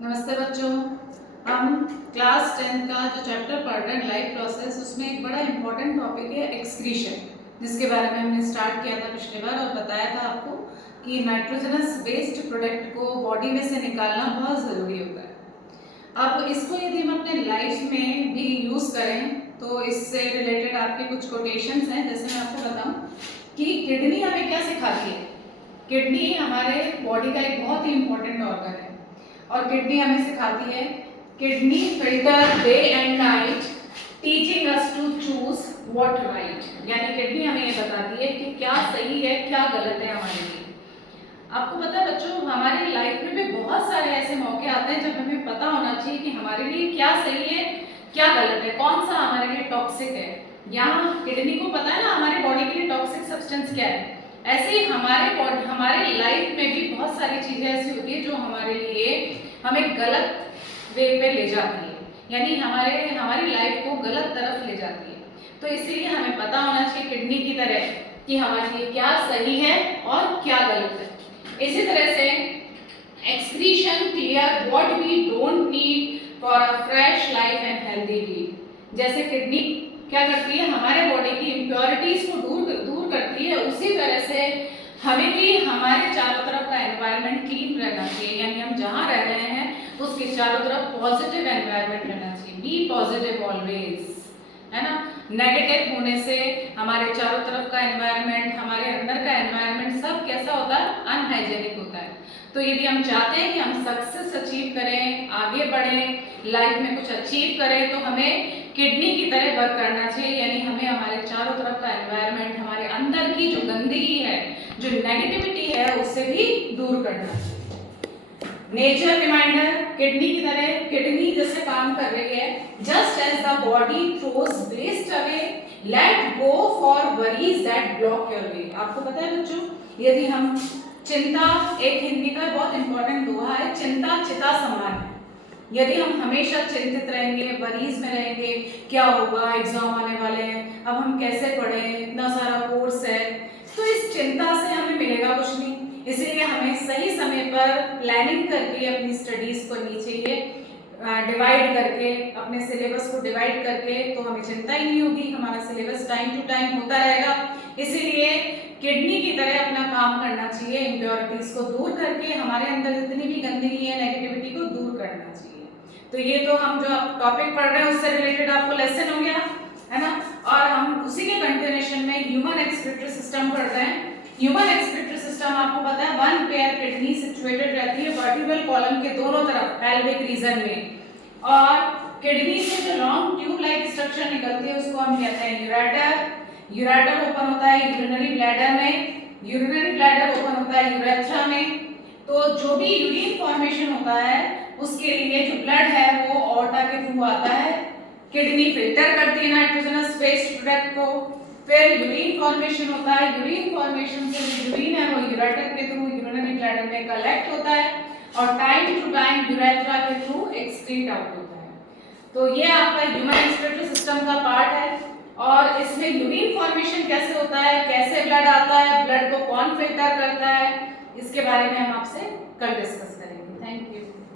नमस्ते बच्चों। हम क्लास 10 का जो चैप्टर पढ़ रहे हैं लाइफ प्रोसेस, उसमें एक बड़ा इंपॉर्टेंट टॉपिक है एक्सक्रीशन, जिसके बारे में हमने स्टार्ट किया था पिछली बार और बताया था आपको कि नाइट्रोजनस वेस्ट प्रोडक्ट को बॉडी में से निकालना बहुत ज़रूरी होता है। अब इसको यदि हम अपने लाइफ में भी यूज़ करें तो इससे रिलेटेड आपके कुछ कोटेशंस हैं। जैसे मैं आपको बताऊं कि किडनी हमें क्या सिखाती है। किडनी हमारे बॉडी का एक बहुत ही इंपॉर्टेंट ऑर्गन है और किडनी हमें सिखाती है kidney filter day and night teaching us to choose what right. यानी किडनी हमें ये बताती है कि क्या सही है क्या गलत है हमारे लिए। आपको पता है बच्चों, हमारी लाइफ में भी बहुत सारे ऐसे मौके आते हैं जब हमें पता होना चाहिए कि हमारे लिए क्या सही है क्या गलत है, कौन सा हमारे लिए टॉक्सिक है। यहाँ किडनी को पता है ना हमारी बॉडी के लिए टॉक्सिक सब्सटेंस क्या है। ऐसे ही हमारे लाइफ में भी बहुत सारी चीजें ऐसी होती है जो हमारे लिए हमें गलत वे पे ले जाती है, यानी हमारी लाइफ को गलत तरफ ले जाती है। तो इसीलिए हमें पता होना चाहिए किडनी की तरह कि हमारे लिए क्या सही है और क्या गलत है। इसी तरह से excretion clear what we don't need for a fresh life and healthy live. जैसे किडनी क्या करती है, हमारे बॉडी की इम्प्योरिटीज को दूर करती है, उसी तरह से हमें भी हमारे चारों तरफ का एनवायरनमेंट क्लीन रहना चाहिए। यानी हम जहाँ रह रहे हैं उसके चारों तरफ पॉजिटिव एनवायरनमेंट रहना चाहिए। बी पॉजिटिव ऑलवेज, है ना। नेगेटिव होने से हमारे चारों तरफ का एनवायरनमेंट, हमारे अंदर का एनवायरनमेंट सब कैसा होता है, अनहाइजेनिक होता है। तो यदि हम चाहते हैं कि हम सक्सेस अचीव करें, आगे बढ़ें, लाइफ में कुछ अचीव करें, तो हमें किडनी की तरह वर्क करना चाहिए। यानी हमें हमारे चारों तरफ का एनवायरनमेंट, हमारे अंदर की जो गंदगी है, जो नेगेटिविटी है, उससे भी दूर करना चाहिए। नेचर रिमाइंडर, किडनी की तरह किडनी जैसे काम कर रही है। Just as the body throws waste away, let go for worries that block your way. आपको पता है बच्चों, यदि हम चिंता, एक हिंदी का बहुत इंपॉर्टेंट दोहा है, चिंता चिता समान है। यदि हम हमेशा चिंतित रहेंगे, वरीज में रहेंगे, क्या होगा, एग्जाम आने वाले हैं, अब हम कैसे पढ़ें, इतना सारा कोर्स है, तो इस चिंता से हमें मिलेगा कुछ नहीं। इसीलिए हमें सही समय पर प्लानिंग करके अपनी स्टडीज को करनी चाहिए, डिवाइड करके, अपने सिलेबस को डिवाइड करके, तो हमें चिंता ही नहीं होगी, हमारा सिलेबस टाइम टू टाइम होता रहेगा। इसीलिए किडनी की तरह अपना काम करना चाहिए, इम्प्योरिटीज को दूर करके हमारे अंदर जितनी भी गंदगी है, नेगेटिविटी को दूर करना चाहिए। तो ये तो हम जो टॉपिक पढ़ रहे हैं उससे रिलेटेड आपको लेसन हो गया, है ना। और हम उसी के कंटिन्यूएशन में ह्यूमन एक्सक्रीटरी सिस्टम पढ़ रहे हैं। ह्यूमन एक्सक्रीटरी सिस्टम आपको पता है, वन पेयर किडनी सिचुएटेड रहती है वर्टिब्रल कॉलम के दोनों तरफ, पेल्विक रीजन में। और किडनी से जो लॉन्ग ट्यूब लाइक स्ट्रक्चर निकलती है उसको हम कहते हैं यूरेटर। यूरेटर ओपन होता है यूरिनरी ब्लैडर में, यूरिनरी ब्लैडर ओपन होता है यूरेथ्रा में। तो जो भी यूरिन फॉर्मेशन होता है उसके लिए जो ब्लड है वो ऑर्टा के थ्रू आता है। किडनी फिल्टर करती है नाइट्रोजनस वेस्ट प्रोडक्ट को, फिर यूरिन फॉर्मेशन होता है, यूरिन फॉर्मेशन से यूरिन है वो यूरेटर के थ्रू यूरिनरी ब्लैडर में कलेक्ट होता है और टाइम टू टाइम यूरेथ्रा के थ्रू एक्सक्रीट आउट होता है। तो ये आपका ह्यूमन एक्सक्रीटरी सिस्टम का पार्ट है। और इसमें यूरिन फॉर्मेशन कैसे होता है, कैसे ब्लड आता है, ब्लड को कौन फिल्टर करता है, इसके बारे में हम आपसे कल डिस्कस